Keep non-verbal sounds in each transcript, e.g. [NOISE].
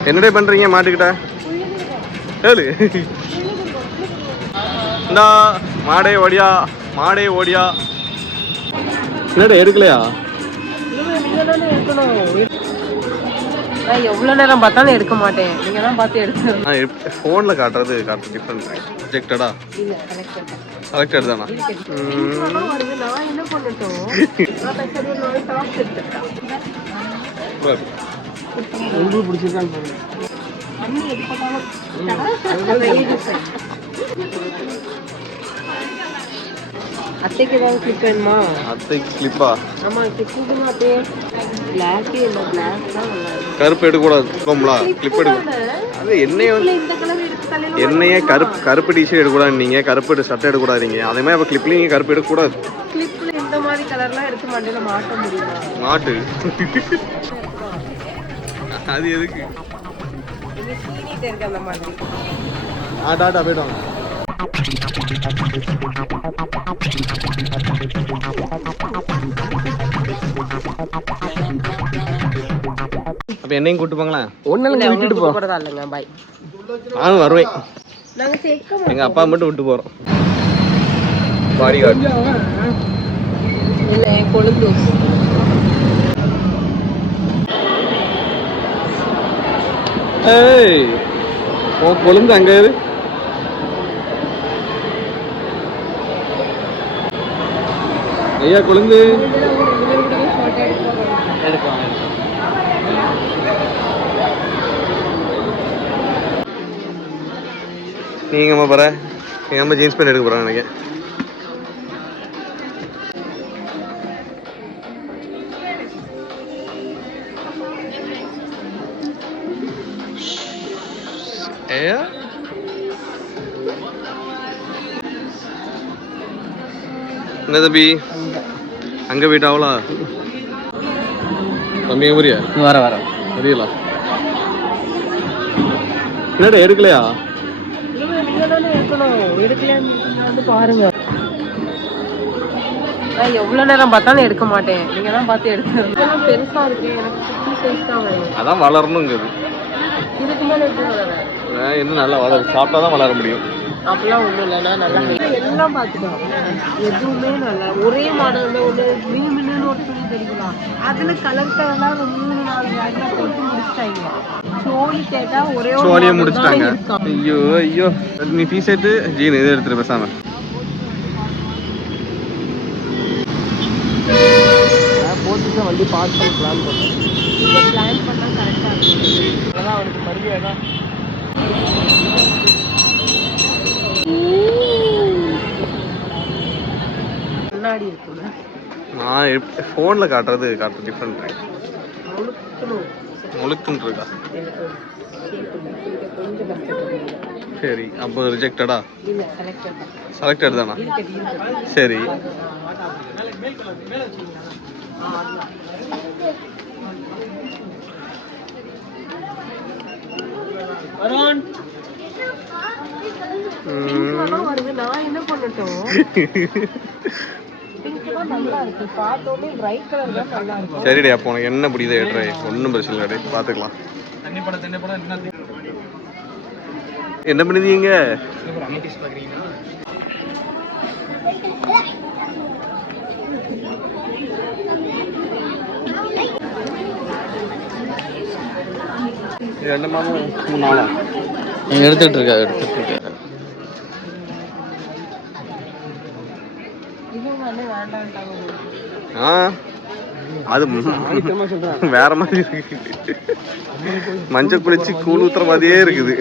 என்னடே பண்றீங்க? மாட்டுக்கிட்ட? ஏழு இந்தா மாடே ஓடியா மாடே ஓடியா. என்னடா எடுக்கலையா? நான் எவ்வளோ நேரம் பார்த்தாலும் எடுக்க மாட்டேன். நீங்கள் தான் பார்த்து எடுத்து நான் ஃபோனில் காட்டுறது காட்டுறது டிஃப்ரெண்ட் ரிஜெக்டடா இல்லை கனெக்ட் கலெக்டட் தானா? நான் என்ன பண்ணட்டும்? [LAUGHS] உங்களுக்கு பிடிச்சிருக்கான்னு அத்தைக்கு ஏதாவது கிளிக் வேணுமா? அத்தைக்கு கிளிப்பா ஆமா கிளிப்புக்கு அப்படியே பிளாக்கே இல்லை பிளாக் தான் கருப்பு எடுக்கக்கூடாது. கோம்லா கிளிப் எடுக்க அது என்னைய வந்து இந்த கலர் எடுத்து தலையில என்னையே கருப்பு கருப்பு டிஷர்ட் எடுக்கக்கூடாது நீங்கள் கருப்பு சட்டை எடுக்கக்கூடாதீங்க. அதே மாதிரி அப்போ கிளிப்லையும் கருப்பு எடுக்கக்கூடாது. கிளிப்ல இந்த மாதிரி கலர்லாம் எடுத்து மண்டையில மாட்ட முடியுமா? மாட்டு. அது எதுக்கு? அப்போ என்னையும் கூட்டு விட்டுட்டு போறதா இல்லைங்க பாய் நானும் வருவேன். எங்கள் அப்பா மட்டும் விட்டு இல்ல என் கொழுந்து. ஏய் உன் கொழுந்து அங்கே இரு. ஐயா கொழுந்து. நீங்க அம்மா போற? எங்க அம்மா ஜீன்ஸ் பேண்ட் எடுக்க போறாங்க நினைக்கிறேன். ஏயா என்ன தம்பி? அங்க போயிட்டாவளா தம்பி எங்க புரியா வர வர தெரியல. என்னடா எடுக்கலையா? பாருங்க நான் எவ்வளவு நேரம் பார்த்தாலும் எடுக்க மாட்டேன். நீங்க தான் பார்த்து எடுத்து இதெல்லாம் பெருசா இருக்கு. எனக்கு அதான் வளரணுங்கிறது. இதுக்கு மேல எப்படி வளர? நான் இன்னும் நல்லா வளர சாப்பிட்டா தான் வளர முடியும். அப்படிலாம் ஒண்ணும் இல்லை நான் நல்லா எல்லாம் பார்த்துக்கலாம். எதுவுமே நல்லா ஒரே மாடல்ல ஒன்று மினு மினுன்னு ஒரு துணி தெரியுங்களா அதுல கலர் கலர்லாம் ஒரு மூணு நாலு வேலை போட்டு முடிச்சிட்டாங்க. சோழி ஒரே ஒரு சோழியை முடிச்சிட்டாங்க. ஐயோ ஐயோ. நீ டீ ஷர்ட்டு ஜீன் இதை எடுத்துரு பேசாம. போட்டுட்டு வண்டி பார்க் பண்ணி பிளான் பண்ணேன். இங்கே பிளான் பண்ணால் கரெக்டாக இருக்கும். அதான் அவனுக்கு மறுபடியும் இருக்குல்ல? நான் ஃபோனில் காட்டுறது காட்டுறது டிஃப்ரெண்ட் முழுக்கணும் முழுக்குன்னு இருக்கா? சரி அப்போ ரிஜெக்டடா செலக்டட் தானா. சரி. ம். வருது. நான் என்ன பண்ணட்டும்? [LAUGHS] சரிடே அப்போ உனக்கு என்ன பிடிக்குதோ ஏற்ற ஒன்றும் பிரச்சனை இல்லைடே பார்த்துக்கலாம் என்ன பண்ணுதீங்க? [LAUGHS] ரெண்டு மாதம் மூணு நாளா? எடுத்துட்டு இருக்கா எடுத்துட்டு இருக்கா? இவங்க வந்து வேண்டான்ட்டாங்க. ஆ அது வேற மாதிரி இருக்கு. மஞ்சள் குளிச்சு கூழ் ஊத்துற மாதிரியே இருக்குது.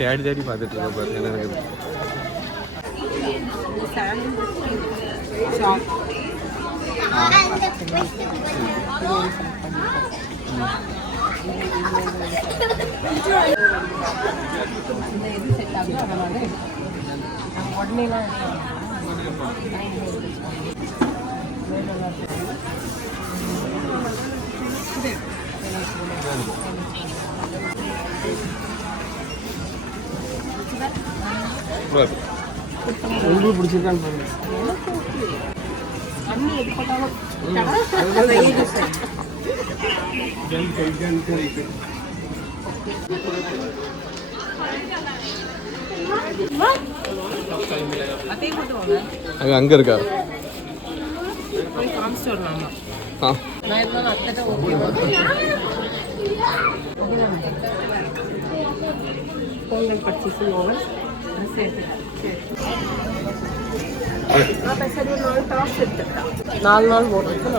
தேடி தேடி பார்த்துட்டு இருக்க பாரு என்ன இருக்குது உடனேலாம் உங்களுக்கு பிடிச்சிருக்கான்னு பாருங்க அங்க அங்க இருக்கா பொங்கல் பர்ச்சேஸ் நாலு நாள் போடுறதுக்கு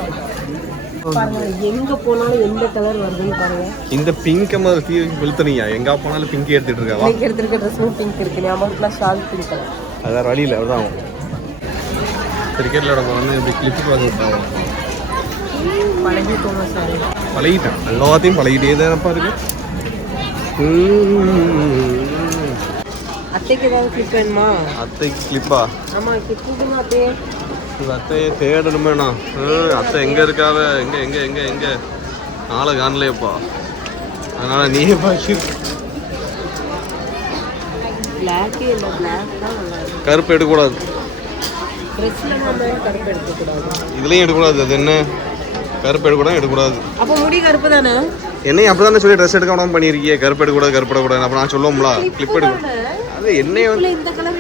எங்க போனாலும் எந்த கலர் வருதுன்னு பாருங்க. இந்த பிங்க் மாதிரி தீ வெளுத்தனியா எங்க போனாலும் பிங்க் எடுத்துட்டு இருக்கா இன்னைக்கு எடுத்திருக்க ட்ரெஸ்ஸும் பிங்க் இருக்கு. ஞாபகத்துல ஷால் பிங்க் கலர் அதான் வழியில் அதான். கிரிக்கெட் விளாட போனோம்னா இப்படி கிளிப்பு வாங்க விட்டாங்க. பழகி போன சார் பழகிட்டேன். எல்லாத்தையும் பழகிட்டே தானப்பா இருக்கு. அத்தைக்கு ஏதாவது கிளிப் வேணுமா? அத்தைக்கு கிளிப்பா ஆமா கிளிப்புக்குன்னு அத்தையே? அத்தையை தேடணுமேண்ணா. அத்தை எங்க இருக்காவ? எங்க எங்க எங்க எங்க? நாளை காணலையப்பா. அதனால நீயே பாக்கி தான் கருப்பு எடுக்கக்கூடாது. இதுலயும் எடுக்கக்கூடாது. அது என்ன? கருப்பு எடுக்கக்கூடாது எடுக்கக்கூடாது. அப்போ முடி கருப்பு தானே? என்னையும் அப்படிதானே சொல்லி ட்ரெஸ் எடுக்க விடாம பண்ணியிருக்கியே. கருப்பு எடுக்கக்கூடாது கருப்பு எடுக்கக்கூடாது அப்போ நான் சொல்லுவோம்ல கிளிப் எடுக்க. அது என்னைய வந்து இந்த கலர்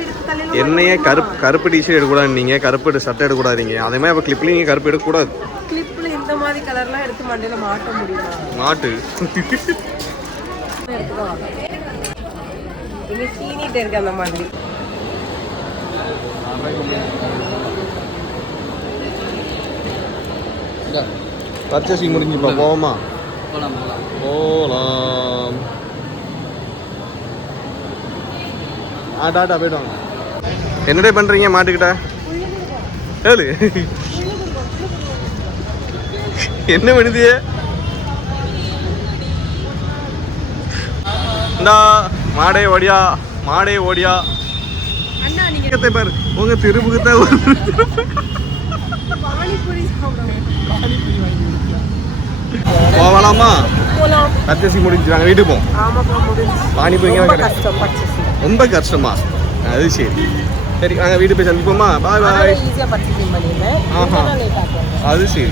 என்னையே கருப்பு கருப்பு டிஷர்ட் எடுக்கக்கூடாது நீங்க கருப்பு சட்டை எடுக்கக்கூடாதீங்க அதே மாதிரி அப்போ கிளிப்லையும் நீங்க கருப்பு எடுக்கக்கூடாது. கிளிப்ல இந்த மாதிரி கலர்லாம் எடுத்து மண்டையில மாட்ட முடியுமா? மாட்டு. சீனிட்டு இருக்கு அந்த மாதிரி. பர்ச்சேசிங் முடிஞ்சுப்பா போவோமா? போலாம் ஆ டாட்டா போயிட்டு வாங்க. என்னடே பண்றீங்க? மாட்டுக்கிட்ட? ஏழு என்ன பண்ணுது இந்தா மாடே ஓடியா மாடே ஓடியா. பாரு. உங்க திருமுகத்தை போகலாமா? பர்ச்சேசிங் முடிஞ்சு நாங்கள் வீட்டுக்கு போவோம் ஆமாப்பா முடிஞ்சு பானிபூரி ரொம்ப எங்கே கஷ்டம் பர்ச்சேஸ் ரொம்ப கஷ்டமா? அது சரி. சரி நாங்கள் வீட்டு போய் சந்திப்போமா? பாய் பாய் ஈஸியாக பர்ச்சேசிங் பண்ணிடுறேன் அது சரி.